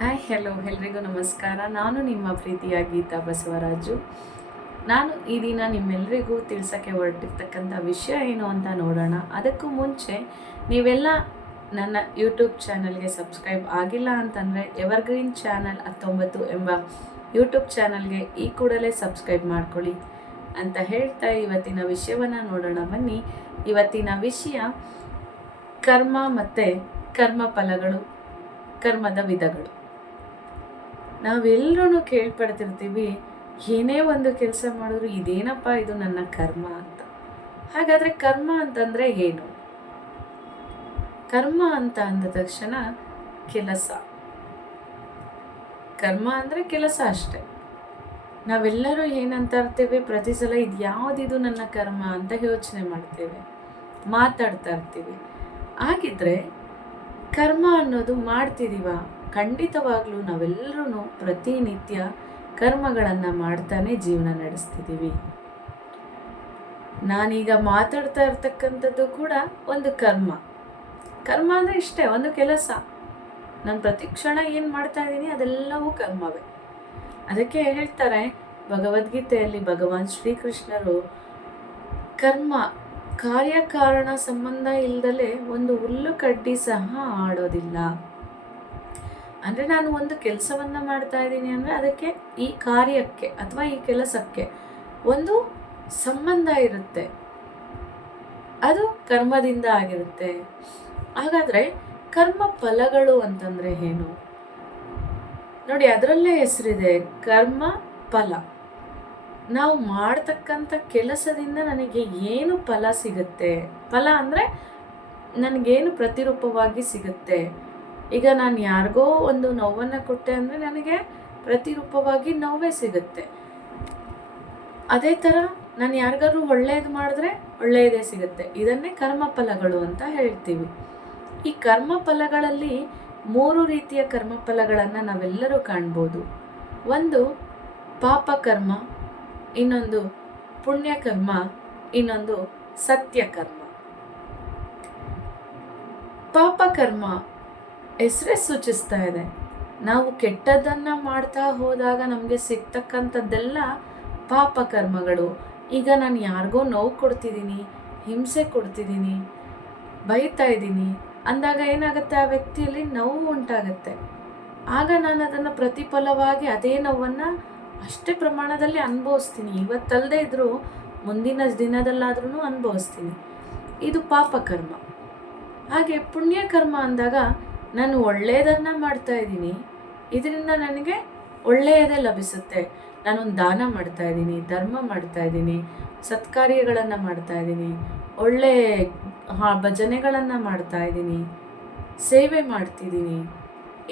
Hi hello ಎಲ್ರಿಗೂ ನಮಸ್ಕಾರ. ನಾನು ನಿಮ್ಮ ಪ್ರೀತಿಯ ಗೀತಾ ಬಸವರಾಜು. ನಾನು ಈ ದಿನ ನಿಮ್ಮೆಲ್ಲರಿಗೂ ತಿಳಿಸೋಕ್ಕೆ ಹೊರಟಿರ್ತಕ್ಕಂಥ ವಿಷಯ ಏನು ಅಂತ ನೋಡೋಣ. ಅದಕ್ಕೂ ಮುಂಚೆ ನೀವೆಲ್ಲ ನನ್ನ ಯೂಟ್ಯೂಬ್ ಚಾನಲ್ಗೆ ಸಬ್ಸ್ಕ್ರೈಬ್ ಆಗಿಲ್ಲ ಅಂತಂದರೆ ಎವರ್ಗ್ರೀನ್ ಚಾನಲ್ ಹತ್ತೊಂಬತ್ತು ಎಂಬ ಯೂಟ್ಯೂಬ್ ಚಾನಲ್ಗೆ ಈ ಕೂಡಲೇ ಸಬ್ಸ್ಕ್ರೈಬ್ ಮಾಡ್ಕೊಳ್ಳಿ ಅಂತ ಹೇಳ್ತಾ ಇವತ್ತಿನ ವಿಷಯವನ್ನು ನೋಡೋಣ. ಬನ್ನಿ, ಇವತ್ತಿನ ವಿಷಯ ಕರ್ಮ ಮತ್ತು ಕರ್ಮ ಫಲಗಳು, ಕರ್ಮದ ವಿಧಗಳು. ನಾವೆಲ್ಲರೂ ಕೇಳ್ಪಡ್ತಿರ್ತೀವಿ, ಏನೇ ಒಂದು ಕೆಲಸ ಮಾಡಿದ್ರು ಇದೇನಪ್ಪ ಇದು ನನ್ನ ಕರ್ಮ ಅಂತ. ಹಾಗಾದರೆ ಕರ್ಮ ಅಂತಂದರೆ ಏನು? ಕರ್ಮ ಅಂತ ಅಂದ ತಕ್ಷಣ ಕೆಲಸ. ಕರ್ಮ ಅಂದರೆ ಕೆಲಸ ಅಷ್ಟೆ. ನಾವೆಲ್ಲರೂ ಏನಂತ ಇರ್ತೇವೆ, ಪ್ರತಿ ಸಲ ಇದು ಯಾವುದಿದು ನನ್ನ ಕರ್ಮ ಅಂತ ಯೋಚನೆ ಮಾಡ್ತೇವೆ, ಮಾತಾಡ್ತಾ ಇರ್ತೀವಿ. ಹಾಗಿದ್ರೆ ಕರ್ಮ ಅನ್ನೋದು ಮಾಡ್ತಿದೀವ ಖಂಡಿತವಾಗ್ಲೂ ನಾವೆಲ್ಲರೂ ಪ್ರತಿನಿತ್ಯ ಕರ್ಮಗಳನ್ನು ಮಾಡ್ತಾನೆ ಜೀವನ ನಡೆಸ್ತಿದ್ದೀವಿ. ನಾನೀಗ ಮಾತಾಡ್ತಾ ಇರ್ತಕ್ಕಂಥದ್ದು ಕೂಡ ಒಂದು ಕರ್ಮ. ಕರ್ಮ ಅಂದರೆ ಇಷ್ಟೇ, ಒಂದು ಕೆಲಸ. ನಾನು ಪ್ರತಿ ಕ್ಷಣ ಏನು ಮಾಡ್ತಾ ಇದ್ದೀನಿ ಅದೆಲ್ಲವೂ ಕರ್ಮವೇ. ಅದಕ್ಕೆ ಹೇಳ್ತಾರೆ, ಭಗವದ್ಗೀತೆಯಲ್ಲಿ ಭಗವಾನ್ ಶ್ರೀಕೃಷ್ಣರು, ಕರ್ಮ, ಕಾರ್ಯಕಾರಣ ಸಂಬಂಧ ಇಲ್ಲದಲೇ ಒಂದು ಹುಲ್ಲು ಕಡ್ಡಿ ಸಹ ಆಡೋದಿಲ್ಲ. ಅಂದರೆ ನಾನು ಒಂದು ಕೆಲಸವನ್ನು ಮಾಡ್ತಾ ಇದ್ದೀನಿ ಅಂದರೆ ಅದಕ್ಕೆ ಈ ಕಾರ್ಯಕ್ಕೆ ಅಥವಾ ಈ ಕೆಲಸಕ್ಕೆ ಒಂದು ಸಂಬಂಧ ಇರುತ್ತೆ. ಅದು ಕರ್ಮದಿಂದ ಆಗಿರುತ್ತೆ. ಹಾಗಾದರೆ ಕರ್ಮ ಫಲಗಳು ಅಂತಂದರೆ ಏನು? ನೋಡಿ, ಅದರಲ್ಲೇ ಹೆಸರಿದೆ, ಕರ್ಮ ಫಲ. ನಾವು ಮಾಡ್ತಕ್ಕಂಥ ಕೆಲಸದಿಂದ ನನಗೆ ಏನು ಫಲ ಸಿಗುತ್ತೆ? ಫಲ ಅಂದರೆ ನನಗೇನು ಪ್ರತಿರೂಪವಾಗಿ ಸಿಗುತ್ತೆ? ಈಗ ನಾನು ಯಾರಿಗೋ ಒಂದು ನೋವನ್ನು ಕೊಟ್ಟೆ ಅಂದರೆ ನನಗೆ ಪ್ರತಿರೂಪವಾಗಿ ನೋವೇ ಸಿಗುತ್ತೆ. ಅದೇ ಥರ ನಾನು ಯಾರಿಗಾದ್ರೂ ಒಳ್ಳೆಯದು ಮಾಡಿದ್ರೆ ಒಳ್ಳೆಯದೇ ಸಿಗುತ್ತೆ. ಇದನ್ನೇ ಕರ್ಮ ಫಲಗಳು ಅಂತ ಹೇಳ್ತೀವಿ. ಈ ಕರ್ಮ ಫಲಗಳಲ್ಲಿ ಮೂರು ರೀತಿಯ ಕರ್ಮ ಫಲಗಳನ್ನು ನಾವೆಲ್ಲರೂ ಕಾಣ್ಬೋದು. ಒಂದು ಪಾಪಕರ್ಮ, ಇನ್ನೊಂದು ಪುಣ್ಯಕರ್ಮ, ಇನ್ನೊಂದು ಸತ್ಯಕರ್ಮ. ಪಾಪಕರ್ಮ ಹೆಸರೇ ಸೂಚಿಸ್ತಾ ಇದೆ. ನಾವು ಕೆಟ್ಟದ್ದನ್ನು ಮಾಡ್ತಾ ಹೋದಾಗ ನಮಗೆ ಸಿಗ್ತಕ್ಕಂಥದ್ದೆಲ್ಲ ಪಾಪಕರ್ಮಗಳು ಈಗ ನಾನು ಯಾರಿಗೋ ನೋವು ಕೊಡ್ತಿದ್ದೀನಿ ಹಿಂಸೆ ಕೊಡ್ತಿದ್ದೀನಿ ಬೈತಾ ಇದ್ದೀನಿ ಅಂದಾಗ ಏನಾಗುತ್ತೆ? ಆ ವ್ಯಕ್ತಿಯಲ್ಲಿ ನೋವು ಉಂಟಾಗುತ್ತೆ. ಆಗ ನಾನು ಅದನ್ನು ಪ್ರತಿಫಲವಾಗಿ ಅದೇ ನೋವನ್ನು ಅಷ್ಟೇ ಪ್ರಮಾಣದಲ್ಲಿ ಅನುಭವಿಸ್ತೀನಿ. ಇವತ್ತಲ್ಲದೆ ಇದ್ದರೂ ಮುಂದಿನ ದಿನದಲ್ಲಾದ್ರೂ ಅನುಭವಿಸ್ತೀನಿ. ಇದು ಪಾಪಕರ್ಮ ಹಾಗೆ ಪುಣ್ಯಕರ್ಮ ಅಂದಾಗ ನಾನು ಒಳ್ಳೆಯದನ್ನು ಮಾಡ್ತಾ ಇದ್ದೀನಿ. ಇದರಿಂದ ನನಗೆ ಒಳ್ಳೆಯದೇ ಲಭಿಸುತ್ತೆ. ನಾನೊಂದು ದಾನ ಮಾಡ್ತಾ ಇದ್ದೀನಿ, ಧರ್ಮ ಮಾಡ್ತಾ ಇದ್ದೀನಿ, ಸತ್ಕಾರ್ಯಗಳನ್ನು ಮಾಡ್ತಾ ಇದ್ದೀನಿ, ಒಳ್ಳೆ ಹಾ ಭಜನೆಗಳನ್ನು ಮಾಡ್ತಾ ಇದ್ದೀನಿ, ಸೇವೆ ಮಾಡ್ತಿದ್ದೀನಿ.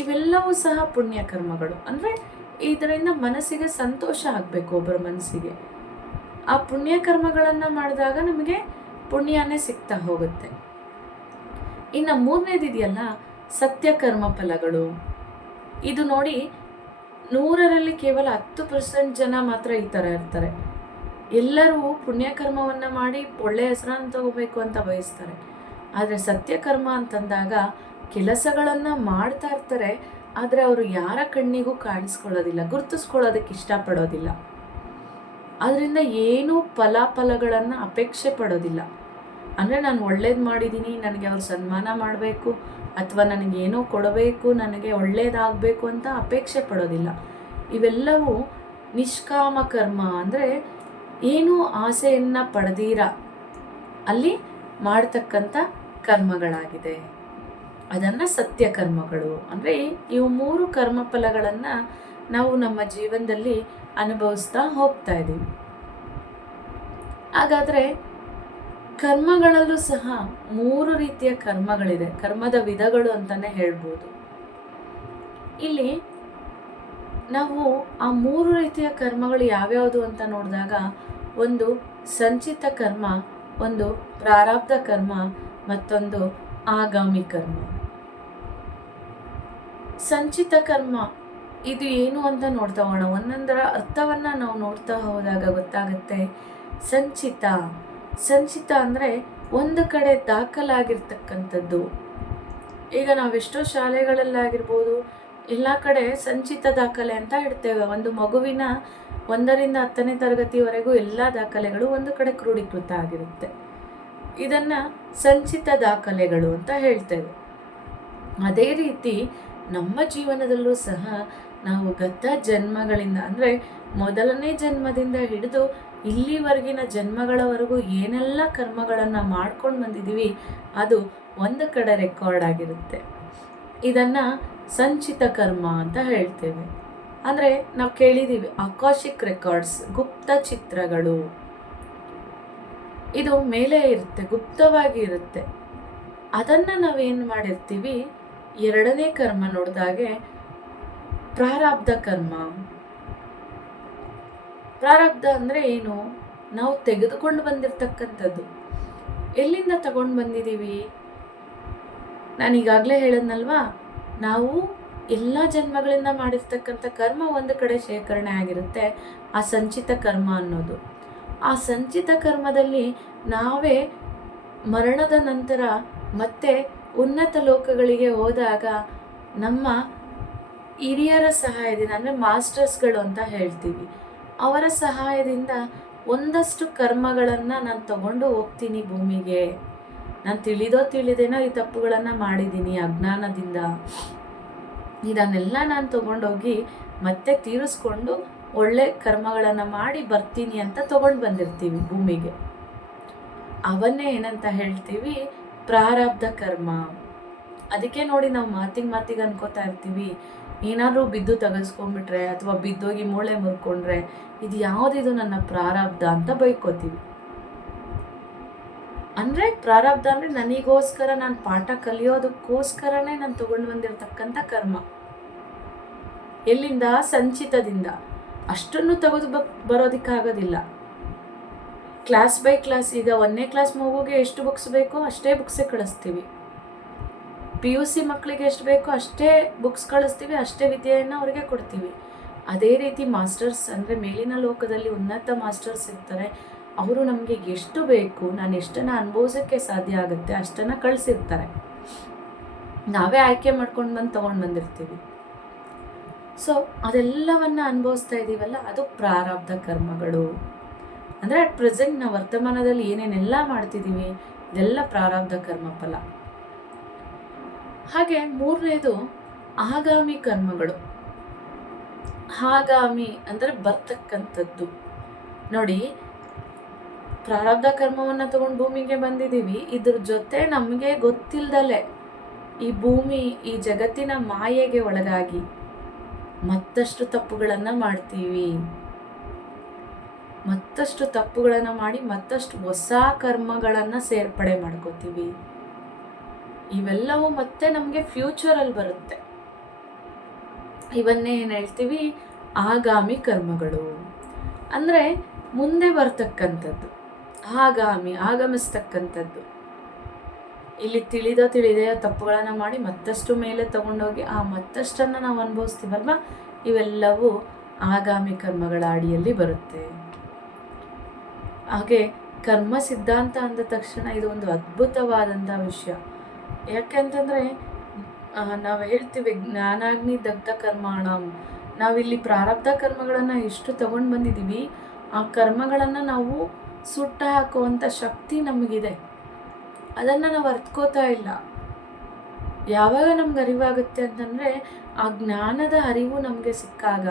ಇವೆಲ್ಲವೂ ಸಹ ಪುಣ್ಯಕರ್ಮಗಳು ಅಂದರೆ ಇದರಿಂದ ಮನಸ್ಸಿಗೆ ಸಂತೋಷ ಆಗಬೇಕು ಒಬ್ಬರ ಮನಸ್ಸಿಗೆ. ಆ ಪುಣ್ಯಕರ್ಮಗಳನ್ನು ಮಾಡಿದಾಗ ನಮಗೆ ಪುಣ್ಯನೇ ಸಿಗ್ತಾ ಹೋಗುತ್ತೆ. ಇನ್ನು ಮೂರನೇದಿದೆಯಲ್ಲ ಸತ್ಯಕರ್ಮ ಫಲಗಳು. ಇದು ನೋಡಿ ನೂರರಲ್ಲಿ ಕೇವಲ ಹತ್ತು ಪರ್ಸೆಂಟ್ ಜನ ಮಾತ್ರ ಈ ಥರ ಇರ್ತಾರೆ. ಎಲ್ಲರೂ ಪುಣ್ಯಕರ್ಮವನ್ನು ಮಾಡಿ ಒಳ್ಳೆಯ ಹೆಸರನ್ನು ತಗೋಬೇಕು ಅಂತ ಬಯಸ್ತಾರೆ. ಆದರೆ ಸತ್ಯಕರ್ಮ ಅಂತಂದಾಗ ಕೆಲಸಗಳನ್ನು ಮಾಡ್ತಾ ಇರ್ತಾರೆ, ಆದರೆ ಅವರು ಯಾರ ಕಣ್ಣಿಗೂ ಕಾಣಿಸ್ಕೊಳ್ಳೋದಿಲ್ಲ, ಗುರುತಿಸ್ಕೊಳ್ಳೋದಕ್ಕೆ ಇಷ್ಟಪಡೋದಿಲ್ಲ. ಅದರಿಂದ ಏನೂ ಫಲಾಫಲಗಳನ್ನು ಅಪೇಕ್ಷೆ ಪಡೋದಿಲ್ಲ. ಅಂದರೆ ನಾನು ಒಳ್ಳೇದು ಮಾಡಿದ್ದೀನಿ ನನಗೆ ಅವ್ರು ಸನ್ಮಾನ ಮಾಡಬೇಕು, ಅಥವಾ ನನಗೇನೋ ಕೊಡಬೇಕು, ನನಗೆ ಒಳ್ಳೇದಾಗಬೇಕು ಅಂತ ಅಪೇಕ್ಷೆ ಪಡೋದಿಲ್ಲ. ಇವೆಲ್ಲವೂ ನಿಷ್ಕಾಮ ಕರ್ಮ ಅಂದರೆ ಏನೂ ಆಸೆಯನ್ನು ಪಡೆದೀರ? ಅಲ್ಲಿ ಮಾಡ್ತಕ್ಕಂಥ ಕರ್ಮಗಳಾಗಿದೆ. ಅದನ್ನು ಸತ್ಯ ಕರ್ಮಗಳು ಅಂದರೆ ಇವು ಮೂರು ಕರ್ಮ ಫಲಗಳನ್ನು ನಾವು ನಮ್ಮ ಜೀವನದಲ್ಲಿ ಅನುಭವಿಸ್ತಾ ಹೋಗ್ತಾ ಇದ್ದೀವಿ ಹಾಗಾದರೆ ಕರ್ಮಗಳಲ್ಲೂ ಸಹ ಮೂರು ರೀತಿಯ ಕರ್ಮಗಳಿದೆ. ಕರ್ಮದ ವಿಧಗಳು ಅಂತಾನೆ ಹೇಳ್ಬೋದು. ಇಲ್ಲಿ ನಾವು ಆ ಮೂರು ರೀತಿಯ ಕರ್ಮಗಳು ಯಾವ್ಯಾವುದು ಅಂತ ನೋಡಿದಾಗ ಒಂದು ಸಂಚಿತ ಕರ್ಮ, ಒಂದು ಪ್ರಾರಬ್ಧ ಕರ್ಮ, ಮತ್ತೊಂದು ಆಗಾಮಿ ಕರ್ಮ. ಸಂಚಿತ ಕರ್ಮ ಇದು ಏನು ಅಂತ ನೋಡ್ತಾ ಹೋಗೋಣ. ಒಂದೊಂದರ ಅರ್ಥವನ್ನು ನಾವು ನೋಡ್ತಾ ಹೋದಾಗ ಗೊತ್ತಾಗುತ್ತೆ. ಸಂಚಿತ. ಸಂಚಿತ ಅಂದರೆ ಒಂದು ಕಡೆ ದಾಖಲಾಗಿರ್ತಕ್ಕಂಥದ್ದು. ಈಗ ನಾವೆಷ್ಟೋ ಶಾಲೆಗಳಲ್ಲಾಗಿರ್ಬೋದು, ಎಲ್ಲ ಕಡೆ ಸಂಚಿತ ದಾಖಲೆ ಅಂತ ಇಡ್ತೇವೆ. ಒಂದು ಮಗುವಿನ ಒಂದರಿಂದ ಹತ್ತನೇ ತರಗತಿವರೆಗೂ ಎಲ್ಲ ದಾಖಲೆಗಳು ಒಂದು ಕಡೆ ಕ್ರೋಢೀಕೃತ ಆಗಿರುತ್ತೆ. ಇದನ್ನು ಸಂಚಿತ ದಾಖಲೆಗಳು ಅಂತ ಹೇಳ್ತೇವೆ. ಅದೇ ರೀತಿ ನಮ್ಮ ಜೀವನದಲ್ಲೂ ಸಹ ನಾವು ಗತ ಜನ್ಮಗಳಿಂದ ಅಂದರೆ ಮೊದಲನೇ ಜನ್ಮದಿಂದ ಹಿಡಿದು ಇಲ್ಲಿವರೆಗಿನ ಜನ್ಮಗಳವರೆಗೂ ಏನೆಲ್ಲ ಕರ್ಮಗಳನ್ನು ಮಾಡ್ಕೊಂಡು ಬಂದಿದ್ದೀವಿ ಅದು ಒಂದು ಕಡೆ ರೆಕಾರ್ಡ್ ಆಗಿರುತ್ತೆ. ಇದನ್ನು ಸಂಚಿತ ಕರ್ಮ ಅಂತ ಹೇಳ್ತೇವೆ. ಅಂದರೆ ನಾವು ಕೇಳಿದ್ದೀವಿ ಆಕಾಶಿಕ್ ರೆಕಾರ್ಡ್ಸ್ ಗುಪ್ತ ಚಿತ್ರಗಳು. ಇದು ಮೇಲೆ ಇರುತ್ತೆ, ಗುಪ್ತವಾಗಿ ಇರುತ್ತೆ. ಅದನ್ನು ನಾವೇನು ಮಾಡಿರ್ತೀವಿ, ಎರಡನೇ ಕರ್ಮ ನೋಡಿದಾಗೆ ಪ್ರಾರಬ್ಧ ಕರ್ಮ. ಪ್ರಾರಬ್ಧ ಅಂದರೆ ಏನು? ನಾವು ತೆಗೆದುಕೊಂಡು ಬಂದಿರತಕ್ಕಂಥದ್ದು. ಎಲ್ಲಿಂದ ತಗೊಂಡು ಬಂದಿದ್ದೀವಿ? ನಾನು ಈಗಾಗಲೇ ಹೇಳದ್ನಲ್ವಾ? ನಾವು ಎಲ್ಲ ಜನ್ಮಗಳಿಂದ ಮಾಡಿರ್ತಕ್ಕಂಥ ಕರ್ಮ ಒಂದು ಕಡೆ ಶೇಖರಣೆ ಆಗಿರುತ್ತೆ, ಆ ಸಂಚಿತ ಕರ್ಮ ಅನ್ನೋದು. ಆ ಸಂಚಿತ ಕರ್ಮದಲ್ಲಿ ನಾವೇ ಮರಣದ ನಂತರ ಮತ್ತೆ ಉನ್ನತ ಲೋಕಗಳಿಗೆ ಹೋದಾಗ ನಮ್ಮ ಹಿರಿಯರ ಸಹಾಯದಿಂದ, ಅಂದರೆ ಮಾಸ್ಟರ್ಸ್ಗಳು ಅಂತ ಹೇಳ್ತೀವಿ. ಅವರ ಸಹಾಯದಿಂದ ಒಂದಷ್ಟು ಕರ್ಮಗಳನ್ನು ನಾನು ತಗೊಂಡು ಹೋಗ್ತೀನಿ ಭೂಮಿಗೆ. ನಾನು ತಿಳಿದೋ ತಿಳಿದೇನೋ ಈ ತಪ್ಪುಗಳನ್ನು ಮಾಡಿದ್ದೀನಿ ಅಜ್ಞಾನದಿಂದ. ಇದನ್ನೆಲ್ಲ ನಾನು ತಗೊಂಡೋಗಿ ಮತ್ತೆ ತೀರಿಸ್ಕೊಂಡು ಒಳ್ಳೆ ಕರ್ಮಗಳನ್ನು ಮಾಡಿ ಬರ್ತೀನಿ ಅಂತ ತಗೊಂಡು ಬಂದಿರ್ತೀವಿ ಭೂಮಿಗೆ. ಅವನ್ನೇ ಏನಂತ ಹೇಳ್ತೀವಿ? ಪ್ರಾರಬ್ಧ ಕರ್ಮ. ಅದಕ್ಕೆ ನೋಡಿ ನಾವು ಮಾತಿಗೆ ಮಾತಿಗೆ ಅನ್ಕೋತಾ ಇರ್ತೀವಿ. ಏನಾದರೂ ಬಿದ್ದು ತೆಗೆಸ್ಕೊಂಡ್ಬಿಟ್ರೆ ಅಥವಾ ಬಿದ್ದೋಗಿ ಮೂಳೆ ಮುರ್ಕೊಂಡ್ರೆ ಇದು ಯಾವುದಿದು ನನ್ನ ಪ್ರಾರಬ್ಧ ಅಂತ ಬೈಕೋತೀವಿ. ಅಂದರೆ ಪ್ರಾರಬ್ಧ ಅಂದರೆ ನನಗೋಸ್ಕರ ನಾನು ಪಾಠ ಕಲಿಯೋದಕ್ಕೋಸ್ಕರನೇ ನಾನು ತಗೊಂಡು ಬಂದಿರತಕ್ಕಂಥ ಕರ್ಮ. ಎಲ್ಲಿಂದ? ಸಂಚಿತದಿಂದ. ಅಷ್ಟನ್ನು ತೆಗೆದು ಬ ಬರೋದಕ್ಕಾಗೋದಿಲ್ಲ. ಕ್ಲಾಸ್ ಬೈ ಕ್ಲಾಸ್ ಈಗ ಒಂದನೇ ಕ್ಲಾಸ್ ಮಗುಗೆ ಎಷ್ಟು ಬುಕ್ಸ್ ಬೇಕೋ ಅಷ್ಟೇ ಬುಕ್ಸೇ ಕಳಿಸ್ತೀವಿ. ಪಿ ಯು ಸಿ ಮಕ್ಕಳಿಗೆ ಎಷ್ಟು ಬೇಕೋ ಅಷ್ಟೇ ಬುಕ್ಸ್ ಕಳಿಸ್ತೀವಿ, ಅಷ್ಟೇ ವಿದ್ಯೆಯನ್ನು ಅವರಿಗೆ ಕೊಡ್ತೀವಿ. ಅದೇ ರೀತಿ ಮಾಸ್ಟರ್ಸ್ ಅಂದರೆ ಮೇಲಿನ ಲೋಕದಲ್ಲಿ ಉನ್ನತ ಮಾಸ್ಟರ್ಸ್ ಇರ್ತಾರೆ. ಅವರು ನಮಗೆ ಎಷ್ಟು ಬೇಕು, ನಾನು ಎಷ್ಟನ್ನು ಅನುಭವಿಸೋಕ್ಕೆ ಸಾಧ್ಯ ಆಗುತ್ತೆ ಅಷ್ಟನ್ನು ಕಳಿಸಿರ್ತಾರೆ. ನಾವೇ ಆಯ್ಕೆ ಮಾಡ್ಕೊಂಡು ಬಂದು ತೊಗೊಂಡು ಬಂದಿರ್ತೀವಿ. ಸೊ ಅದೆಲ್ಲವನ್ನು ಅನುಭವಿಸ್ತಾ ಇದ್ದೀವಲ್ಲ ಅದು ಪ್ರಾರಬ್ಧ ಕರ್ಮಗಳು. ಅಂದರೆ ಅಟ್ ಪ್ರೆಸೆಂಟ್ ನಾವು ವರ್ತಮಾನದಲ್ಲಿ ಏನೇನೆಲ್ಲ ಮಾಡ್ತಿದ್ದೀವಿ ಇದೆಲ್ಲ ಪ್ರಾರಬ್ಧ ಕರ್ಮ ಫಲ. ಹಾಗೆ ಮೂರನೇದು ಆಗಾಮಿ ಕರ್ಮಗಳು. ಆಗಾಮಿ ಅಂದರೆ ಬರ್ತಕ್ಕಂಥದ್ದು. ನೋಡಿ, ಪ್ರಾರಬ್ಧ ಕರ್ಮವನ್ನು ತಗೊಂಡು ಭೂಮಿಗೆ ಬಂದಿದ್ದೀವಿ ಇದ್ರ ಜೊತೆ ನಮಗೆ ಗೊತ್ತಿಲ್ಲದಲೆ ಈ ಭೂಮಿ, ಈ ಜಗತ್ತಿನ ಮಾಯೆಗೆ ಒಳಗಾಗಿ ಮತ್ತಷ್ಟು ತಪ್ಪುಗಳನ್ನು ಮಾಡ್ತೀವಿ. ಮತ್ತಷ್ಟು ತಪ್ಪುಗಳನ್ನು ಮಾಡಿ ಮತ್ತಷ್ಟು ಹೊಸ ಕರ್ಮಗಳನ್ನು ಸೇರ್ಪಡೆ ಮಾಡ್ಕೋತೀವಿ. ಇವೆಲ್ಲವೂ ಮತ್ತೆ ನಮಗೆ ಫ್ಯೂಚರಲ್ಲಿ ಬರುತ್ತೆ. ಇವನ್ನೇ ಏನು ಹೇಳ್ತೀವಿ? ಆಗಾಮಿ ಕರ್ಮಗಳು. ಅಂದರೆ ಮುಂದೆ ಬರ್ತಕ್ಕಂಥದ್ದು. ಆಗಾಮಿ, ಆಗಮಿಸ್ತಕ್ಕಂಥದ್ದು. ಇಲ್ಲಿ ತಿಳಿದ ತಿಳಿದೆಯ ತಪ್ಪುಗಳನ್ನು ಮಾಡಿ ಮತ್ತಷ್ಟು ಮೇಲೆ ತಗೊಂಡೋಗಿ ಆ ಮತ್ತಷ್ಟನ್ನು ನಾವು ಅನುಭವಿಸ್ತೀವಲ್ವ? ಇವೆಲ್ಲವೂ ಆಗಾಮಿ ಕರ್ಮಗಳ ಅಡಿಯಲ್ಲಿ ಬರುತ್ತೆ. ಹಾಗೆ ಕರ್ಮ ಸಿದ್ಧಾಂತ ಅಂದ ತಕ್ಷಣ ಇದು ಒಂದು ಅದ್ಭುತವಾದಂಥ ವಿಷಯ. ಯಾಕೆಂತಂದರೆ ನಾವು ಹೇಳ್ತೀವಿ ಜ್ಞಾನಾಗ್ನಿ ದಗ್ಧ ಕರ್ಮಾಣ. ನಾವಿಲ್ಲಿ ಪ್ರಾರಬ್ಧ ಕರ್ಮಗಳನ್ನು ಎಷ್ಟು ತಗೊಂಡು ಬಂದಿದ್ದೀವಿ ಆ ಕರ್ಮಗಳನ್ನು ನಾವು ಸುಟ್ಟ ಹಾಕುವಂಥ ಶಕ್ತಿ ನಮಗಿದೆ. ಅದನ್ನು ನಾವು ಅರ್ತ್ಕೋತಾ ಇಲ್ಲ. ಯಾವಾಗ ನಮ್ಗೆ ಅರಿವಾಗುತ್ತೆ ಅಂತಂದರೆ, ಆ ಜ್ಞಾನದ ಅರಿವು ನಮಗೆ ಸಿಕ್ಕಾಗ.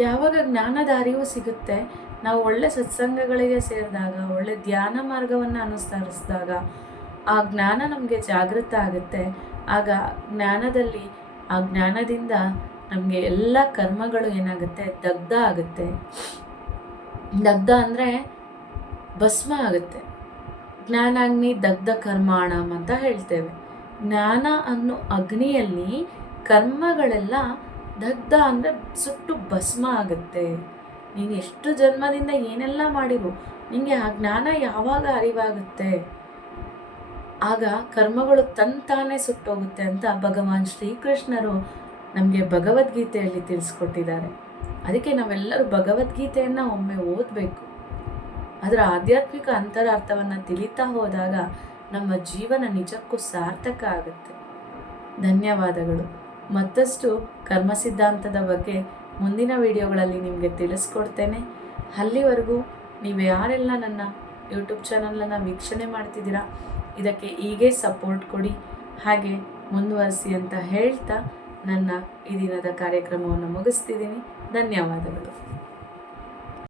ಯಾವಾಗ ಜ್ಞಾನದ ಅರಿವು ಸಿಗುತ್ತೆ, ನಾವು ಒಳ್ಳೆ ಸತ್ಸಂಗಗಳಿಗೆ ಸೇರಿದಾಗ, ಒಳ್ಳೆ ಧ್ಯಾನ ಮಾರ್ಗವನ್ನು ಅನುಸರಿಸಿದಾಗ ಆ ಜ್ಞಾನ ನಮಗೆ ಜಾಗೃತ ಆಗುತ್ತೆ. ಆಗ ಜ್ಞಾನದಲ್ಲಿ, ಆ ಜ್ಞಾನದಿಂದ ನಮಗೆ ಎಲ್ಲ ಕರ್ಮಗಳು ಏನಾಗುತ್ತೆ? ದಗ್ಧ ಆಗುತ್ತೆ. ದಗ್ಧ ಅಂದರೆ ಭಸ್ಮ ಆಗುತ್ತೆ. ಜ್ಞಾನಾಗ್ನಿ ದಗ್ಧ ಕರ್ಮಾಣಂ ಅಂತ ಹೇಳ್ತೇವೆ. ಜ್ಞಾನ ಅನ್ನೋ ಅಗ್ನಿಯಲ್ಲಿ ಕರ್ಮಗಳೆಲ್ಲ ದಗ್ಧ ಅಂದರೆ ಸುಟ್ಟು ಭಸ್ಮ ಆಗುತ್ತೆ. ನೀನು ಎಷ್ಟು ಜನ್ಮದಿಂದ ಏನೆಲ್ಲ ಮಾಡಿರು ನಿಮಗೆ ಆ ಜ್ಞಾನ ಯಾವಾಗ ಅರಿವಾಗುತ್ತೆ? ಆಗ ಕರ್ಮಗಳು ತಂತಾನೇ ಸುಟ್ಟೋಗುತ್ತೆ ಅಂತ ಭಗವಾನ್ ಶ್ರೀಕೃಷ್ಣರು ನಮಗೆ ಭಗವದ್ಗೀತೆಯಲ್ಲಿ ತಿಳಿಸ್ಕೊಟ್ಟಿದ್ದಾರೆ. ಅದಕ್ಕೆ ನಾವೆಲ್ಲರೂ ಭಗವದ್ಗೀತೆಯನ್ನು ಒಮ್ಮೆ ಓದಬೇಕು. ಅದರ ಆಧ್ಯಾತ್ಮಿಕ ಅಂತರಾರ್ಥವನ್ನು ತಿಳಿತಾ ಹೋದಾಗ ನಮ್ಮ ಜೀವನ ನಿಜಕ್ಕೂ ಸಾರ್ಥಕ ಆಗುತ್ತೆ. ಧನ್ಯವಾದಗಳು. ಮತ್ತಷ್ಟು ಕರ್ಮ ಸಿದ್ಧಾಂತದ ಬಗ್ಗೆ ಮುಂದಿನ ವಿಡಿಯೋಗಳಲ್ಲಿ ನಿಮಗೆ ತಿಳಿಸ್ಕೊಡ್ತೇನೆ. ಅಲ್ಲಿವರೆಗೂ ನೀವು ಯಾರೆಲ್ಲ ನನ್ನ ಯೂಟ್ಯೂಬ್ ಚಾನಲನ್ನು ವೀಕ್ಷಣೆ ಮಾಡ್ತಿದ್ದೀರಾ? ಇದಕ್ಕೆ ಹೀಗೆ ಸಪೋರ್ಟ್ ಕೊಡಿ. ಹಾಗೆ ಮುಂದುವರಿಸಿ ಅಂತ ಹೇಳ್ತಾ ನನ್ನ ಈ ದಿನದ ಕಾರ್ಯಕ್ರಮವನ್ನು ಮುಗಿಸ್ತಿದ್ದೀನಿ. ಧನ್ಯವಾದಗಳು.